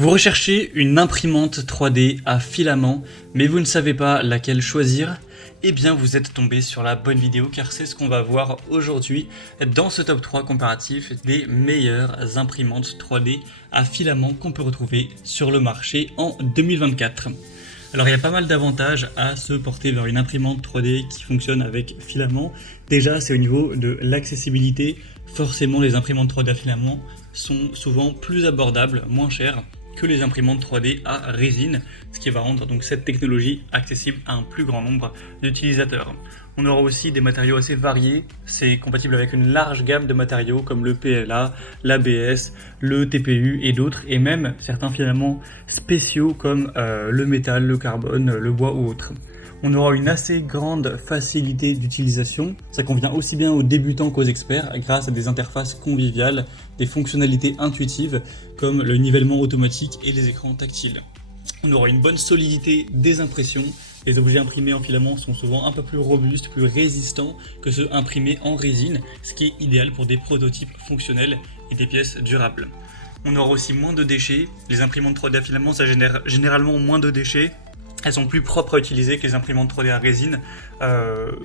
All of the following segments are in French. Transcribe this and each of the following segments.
Vous recherchez une imprimante 3D à filament, mais vous ne savez pas laquelle choisir? Eh bien, vous êtes tombé sur la bonne vidéo car c'est ce qu'on va voir aujourd'hui dans ce top 3 comparatif des meilleures imprimantes 3D à filament qu'on peut retrouver sur le marché en 2024. Alors il y a pas mal d'avantages à se porter vers une imprimante 3D qui fonctionne avec filament. Déjà, c'est au niveau de l'accessibilité. Forcément, les imprimantes 3D à filament sont souvent plus abordables, moins chères que les imprimantes 3D à résine, ce qui va rendre donc cette technologie accessible à un plus grand nombre d'utilisateurs. On aura aussi des matériaux assez variés, c'est compatible avec une large gamme de matériaux comme le PLA, l'ABS, le TPU et d'autres, et même certains filaments spéciaux comme le métal, le carbone, le bois ou autres. On aura une assez grande facilité d'utilisation, ça convient aussi bien aux débutants qu'aux experts grâce à des interfaces conviviales, des fonctionnalités intuitives comme le nivellement automatique et les écrans tactiles. On aura une bonne solidité des impressions, les objets imprimés en filament sont souvent un peu plus robustes, plus résistants que ceux imprimés en résine, ce qui est idéal pour des prototypes fonctionnels et des pièces durables. On aura aussi moins de déchets, les imprimantes 3D à filament ça génère généralement moins de déchets. Elles sont plus propres à utiliser que les imprimantes 3D à résine,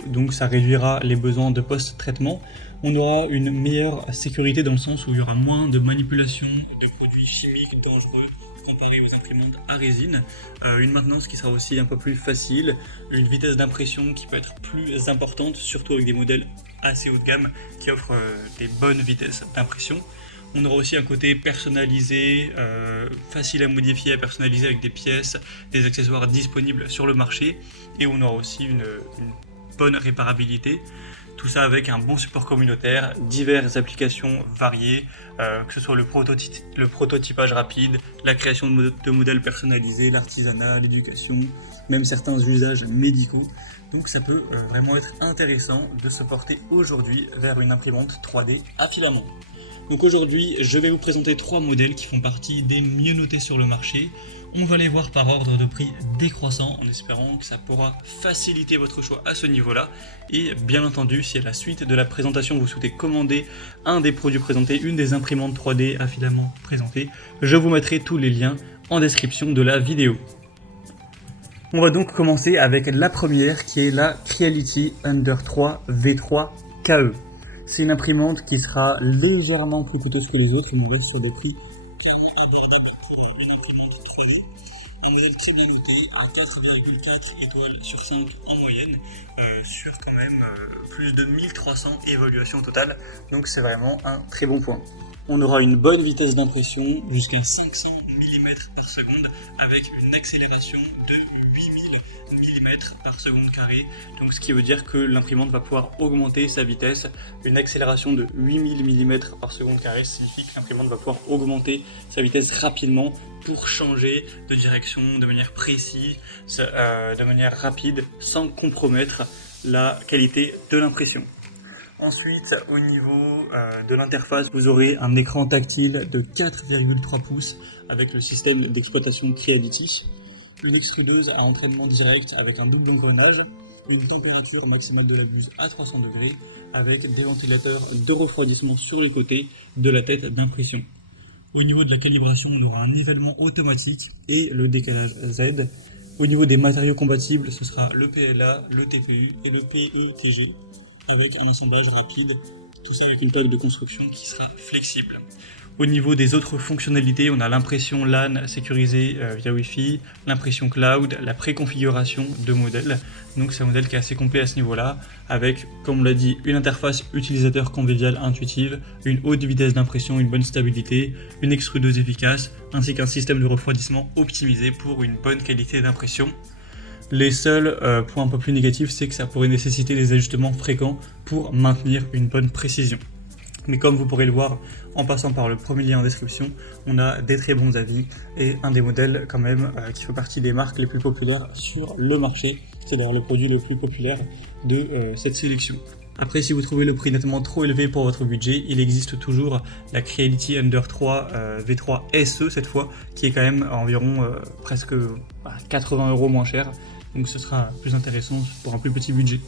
donc ça réduira les besoins de post-traitement. On aura une meilleure sécurité dans le sens où il y aura moins de manipulation de produits chimiques dangereux comparé aux imprimantes à résine. Une maintenance qui sera aussi un peu plus facile, une vitesse d'impression qui peut être plus importante, surtout avec des modèles assez haut de gamme qui offrent des bonnes vitesses d'impression. On aura aussi un côté personnalisé, facile à modifier, à personnaliser avec des pièces, des accessoires disponibles sur le marché. Et on aura aussi une bonne réparabilité. Tout ça avec un bon support communautaire, diverses applications variées, que ce soit le prototypage rapide, la création de modèles personnalisés, l'artisanat, l'éducation, même certains usages médicaux. Donc ça peut vraiment être intéressant de se porter aujourd'hui vers une imprimante 3D à filament. Donc aujourd'hui, je vais vous présenter 3 modèles qui font partie des mieux notés sur le marché. On va les voir par ordre de prix décroissant en espérant que ça pourra faciliter votre choix à ce niveau-là. Et bien entendu, si à la suite de la présentation vous souhaitez commander un des produits présentés, une des imprimantes 3D à filament présentées, je vous mettrai tous les liens en description de la vidéo. On va donc commencer avec la première qui est la Creality Ender 3 V3 KE. C'est une imprimante qui sera légèrement plus coûteuse que les autres, mais on reste sur des prix clairement abordables pour une imprimante 3D. Un modèle très bien noté à 4,4 étoiles sur 5 en moyenne, sur quand même plus de 1300 évaluations au total, donc c'est vraiment un très bon point. On aura une bonne vitesse d'impression, jusqu'à 500 mm par seconde, avec une accélération de 8000 mm par seconde carrée, donc ce qui veut dire que l'imprimante va pouvoir augmenter sa vitesse. Une accélération de 8000 mm par seconde carrée signifie que l'imprimante va pouvoir augmenter sa vitesse rapidement pour changer de direction de manière précise, de manière rapide, sans compromettre la qualité de l'impression. Ensuite, au niveau de l'interface, vous aurez un écran tactile de 4,3 pouces avec le système d'exploitation Creality, une extrudeuse à entraînement direct avec un double engrenage, une température maximale de la buse à 300 degrés avec des ventilateurs de refroidissement sur les côtés de la tête d'impression. Au niveau de la calibration, on aura un nivellement automatique et le décalage Z. Au niveau des matériaux compatibles, ce sera le PLA, le TPU et le PETG, avec un assemblage rapide, tout ça avec une plaque de construction qui sera flexible. Au niveau des autres fonctionnalités, on a l'impression LAN sécurisée via Wi-Fi, l'impression cloud, la préconfiguration de modèles. Donc c'est un modèle qui est assez complet à ce niveau-là, avec, comme on l'a dit, une interface utilisateur conviviale intuitive, une haute vitesse d'impression, une bonne stabilité, une extrudeuse efficace, ainsi qu'un système de refroidissement optimisé pour une bonne qualité d'impression. Les seuls points un peu plus négatifs, c'est que ça pourrait nécessiter des ajustements fréquents pour maintenir une bonne précision. Mais comme vous pourrez le voir en passant par le premier lien en description, on a des très bons avis et un des modèles quand même qui fait partie des marques les plus populaires sur le marché, c'est-à-dire le produit le plus populaire de cette sélection. Après, si vous trouvez le prix nettement trop élevé pour votre budget, il existe toujours la Creality Ender 3 V3 SE cette fois, qui est quand même à environ presque 80 € moins cher, donc ce sera plus intéressant pour un plus petit budget.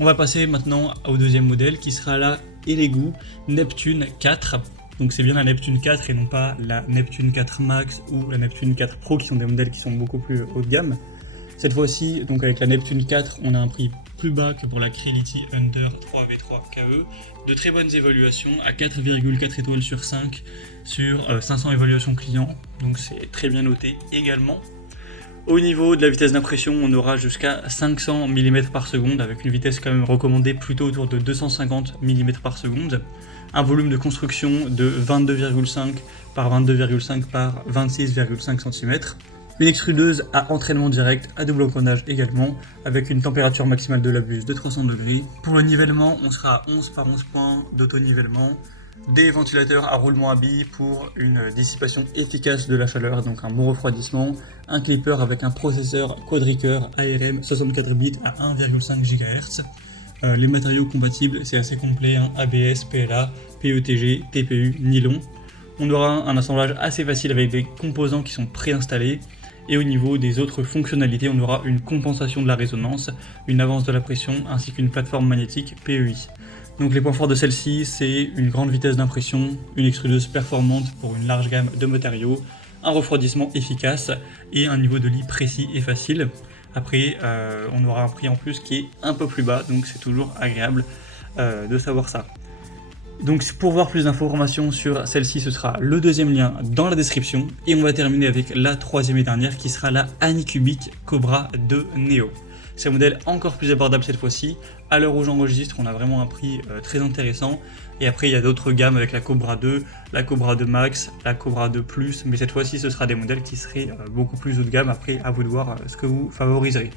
On va passer maintenant au deuxième modèle qui sera la Elegoo Neptune 4. Donc c'est bien la Neptune 4 et non pas la Neptune 4 Max ou la Neptune 4 Pro qui sont des modèles qui sont beaucoup plus haut de gamme. Cette fois-ci, donc avec la Neptune 4, on a un prix plus bas que pour la Creality Hunter 3V3 KE. De très bonnes évaluations à 4,4 étoiles sur 5 sur 500 évaluations clients. Donc c'est très bien noté également. Au niveau de la vitesse d'impression, on aura jusqu'à 500 mm par seconde avec une vitesse quand même recommandée plutôt autour de 250 mm par seconde. Un volume de construction de 22,5 par 22,5 par 26,5 cm. Une extrudeuse à entraînement direct à double engrenage également, avec une température maximale de la buse de 300 degrés. Pour le nivellement, on sera à 11 par 11 points d'auto-nivellement. Des ventilateurs à roulement à billes pour une dissipation efficace de la chaleur, donc un bon refroidissement. Un clipper avec un processeur quadricœur ARM 64 bits à 1,5 GHz. Les matériaux compatibles, c'est assez complet, hein, ABS, PLA, PETG, TPU, nylon. On aura un assemblage assez facile avec des composants qui sont préinstallés. Et au niveau des autres fonctionnalités, on aura une compensation de la résonance, une avance de la pression ainsi qu'une plateforme magnétique PEI. Donc les points forts de celle-ci, c'est une grande vitesse d'impression, une extrudeuse performante pour une large gamme de matériaux, un refroidissement efficace et un niveau de lit précis et facile. Après, on aura un prix en plus qui est un peu plus bas, donc c'est toujours agréable de savoir ça. Donc pour voir plus d'informations sur celle-ci, ce sera le deuxième lien dans la description. Et on va terminer avec la troisième et dernière qui sera la Anycubic Cobra 2 Neo. C'est un modèle encore plus abordable cette fois-ci. À l'heure où j'enregistre, on a vraiment un prix très intéressant. Et après, il y a d'autres gammes avec la Cobra 2, la Cobra 2 Max, la Cobra 2 Plus. Mais cette fois-ci, ce sera des modèles qui seraient beaucoup plus haut de gamme. Après, à vous de voir ce que vous favoriserez.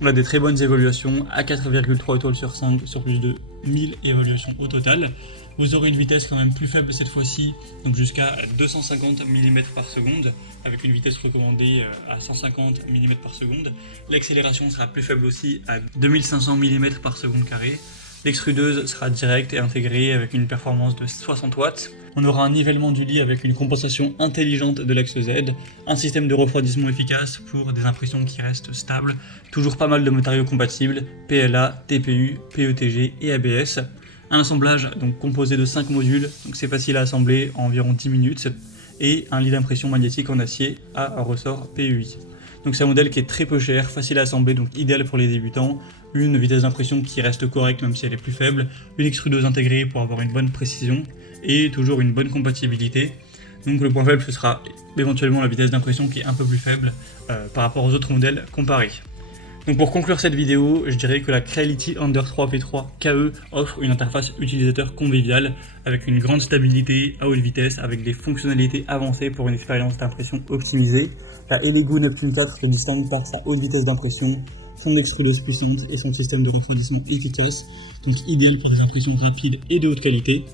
On a des très bonnes évaluations à 4,3 étoiles sur 5 sur plus de 1000 évaluations au total. Vous aurez une vitesse quand même plus faible cette fois-ci, donc jusqu'à 250 mm par seconde, avec une vitesse recommandée à 150 mm par seconde. L'accélération sera plus faible aussi à 2500 mm par seconde carré. L'extrudeuse sera directe et intégrée avec une performance de 60 watts. On aura un nivellement du lit avec une compensation intelligente de l'axe Z, un système de refroidissement efficace pour des impressions qui restent stables, toujours pas mal de matériaux compatibles, PLA, TPU, PETG et ABS. Un assemblage donc composé de 5 modules, donc c'est facile à assembler en environ 10 minutes, et un lit d'impression magnétique en acier à ressort PEI. Donc c'est un modèle qui est très peu cher, facile à assembler, donc idéal pour les débutants, une vitesse d'impression qui reste correcte même si elle est plus faible, une extrudeuse intégrée pour avoir une bonne précision, et toujours une bonne compatibilité. Donc le point faible ce sera éventuellement la vitesse d'impression qui est un peu plus faible par rapport aux autres modèles comparés. Donc pour conclure cette vidéo, je dirais que la Creality Hunter 3V3 KE offre une interface utilisateur conviviale avec une grande stabilité à haute vitesse avec des fonctionnalités avancées pour une expérience d'impression optimisée. La Elegoo Neptune 4 se distingue par sa haute vitesse d'impression, son extrudeuse puissante et son système de refroidissement efficace, donc idéal pour des impressions rapides et de haute qualité.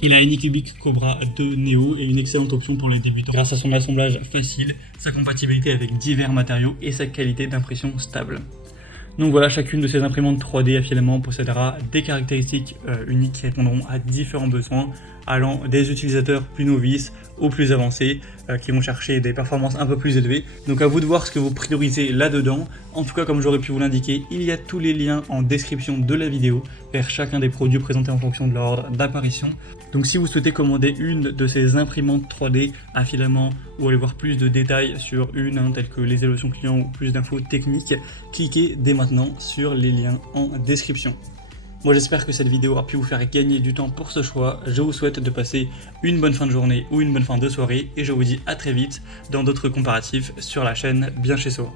Et la Anycubic Cobra 2 Neo est une excellente option pour les débutants grâce à son assemblage facile, sa compatibilité avec divers matériaux et sa qualité d'impression stable. Donc voilà, chacune de ces imprimantes 3D à filaments possédera des caractéristiques uniques qui répondront à différents besoins, allant des utilisateurs plus novices aux plus avancés qui vont chercher des performances un peu plus élevées. Donc à vous de voir ce que vous priorisez là-dedans. En tout cas, comme j'aurais pu vous l'indiquer, il y a tous les liens en description de la vidéo vers chacun des produits présentés en fonction de leur ordre d'apparition. Donc si vous souhaitez commander une de ces imprimantes 3D à filaments ou aller voir plus de détails sur une, telles que les évaluations clients ou plus d'infos techniques, cliquez dès maintenant sur les liens en description. Moi j'espère que cette vidéo aura pu vous faire gagner du temps pour ce choix. Je vous souhaite de passer une bonne fin de journée ou une bonne fin de soirée et je vous dis à très vite dans d'autres comparatifs sur la chaîne Bien Chez Soi.